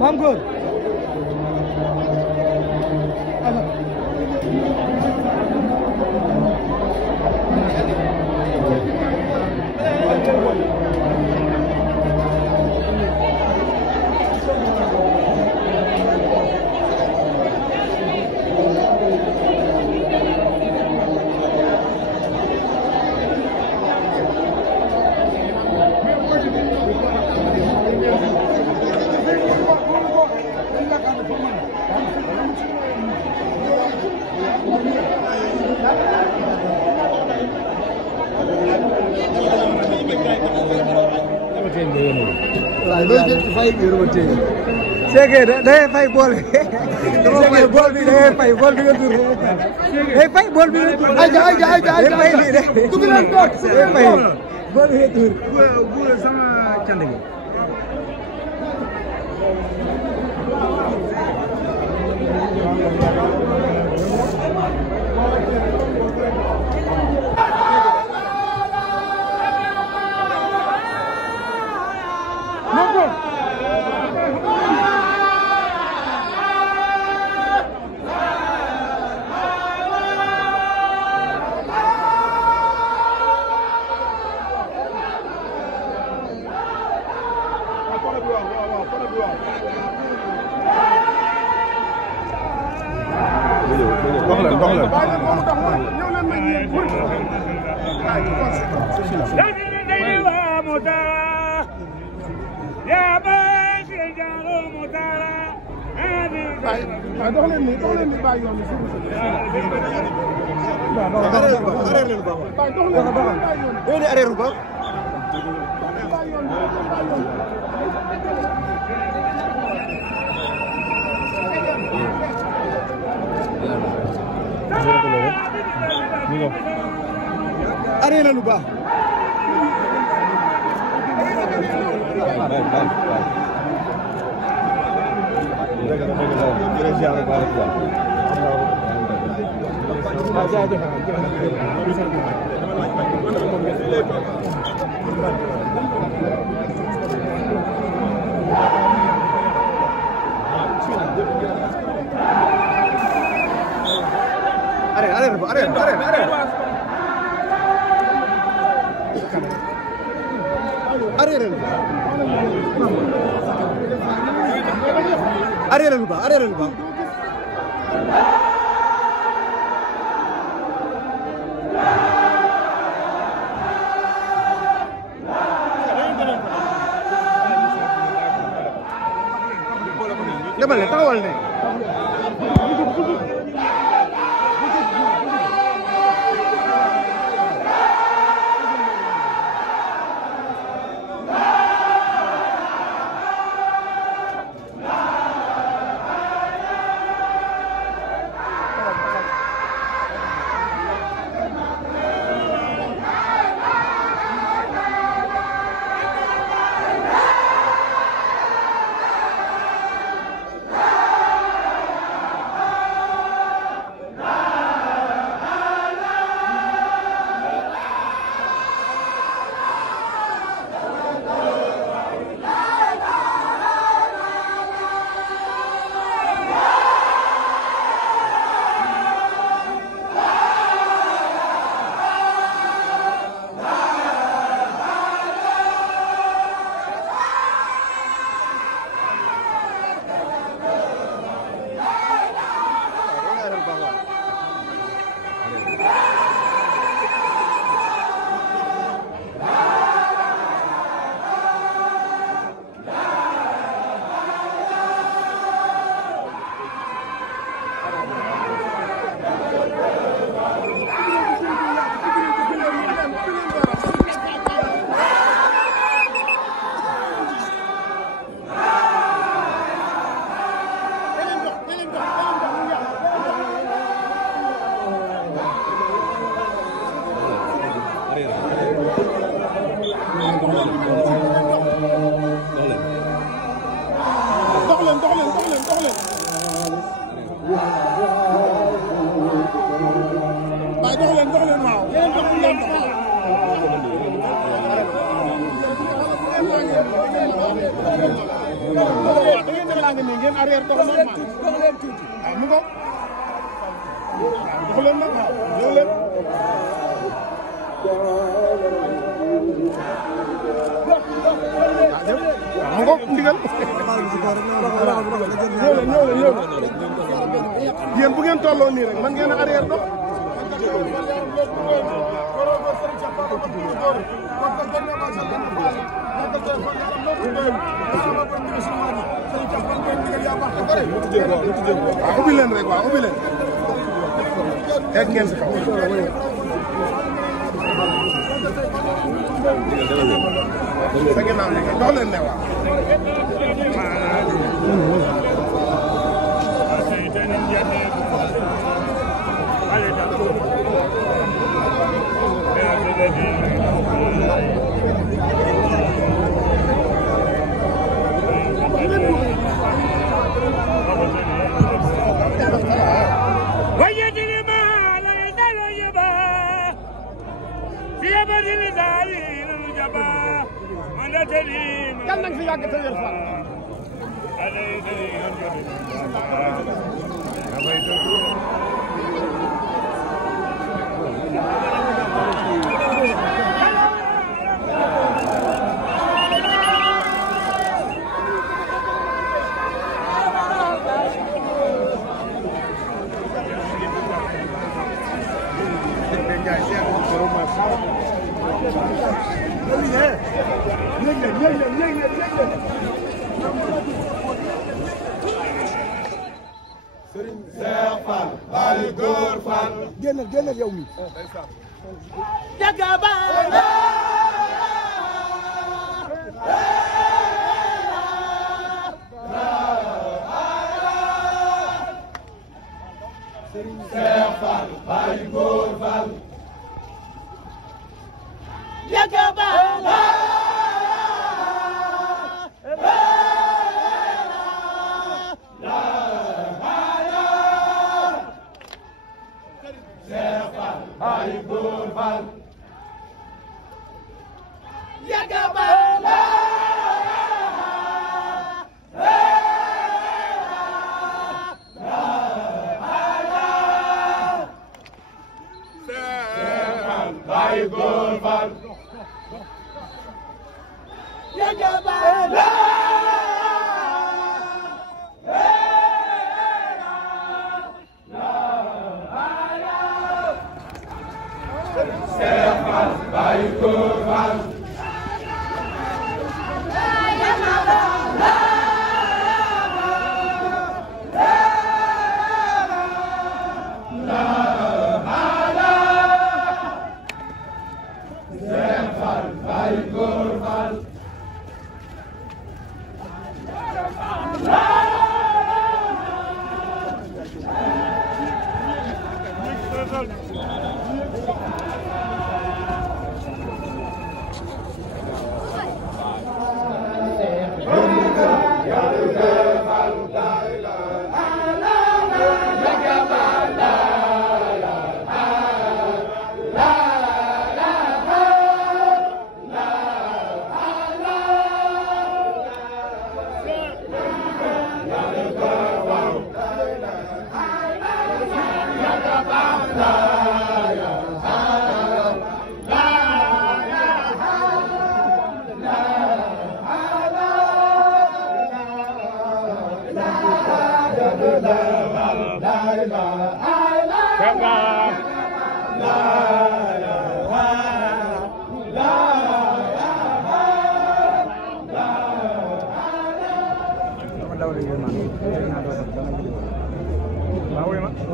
Mam gór. Sege day fay bool bi day bool bi day fay bool bi nga tur day fay bool bi nga tur ay fay lii de dugg leen toog day fay bool bi nga tur bu sama cant gi Arena lu baax Arena lu baax demal ne taxawal ne ngeen arrière dox normal mu ko dox leen nag ñëw leen mu ko ndigal ñëw leen yéen bu ngeen tolloo nii rek man ngeen a arrière dox waaw ubbi leen rek waaw ubbi leen egg ngeen si kaw sa ginnaaw ne dox leen ne waaw kan nañ fi yàgg te wér fan Serigne Cheikh Fall Baye Góor Fall génnal yow mi jagaba Serigne Cheikh Fall Baye Góor Fall jagaba Baye Góor Fall jagaba Baye Góor Fall jagaba Baye Góor Fall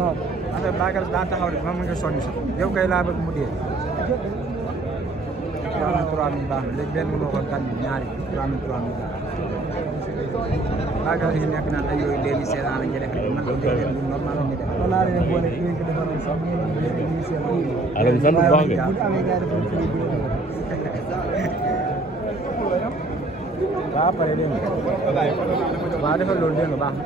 waaw affaire Bagal daa taxaw rek man mu ngi soññ sax yow kay laa bëgg mu dee 3000 baax na léegi benn mënoo ko tànn ñaari 3000 Bagal yi nekk naan ay yooyu 2016 ans lañ def man ko jël leen normal la ñu def wala leen bo nek ñu ko defaroon sax ñu ñu seen alors sant bu baax nga waaw pare dégg nga waaw defal loolu dégg nga baax na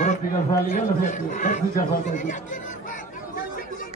borom digal faal yàlla fi yàlla fi yàlla fi yàlla fi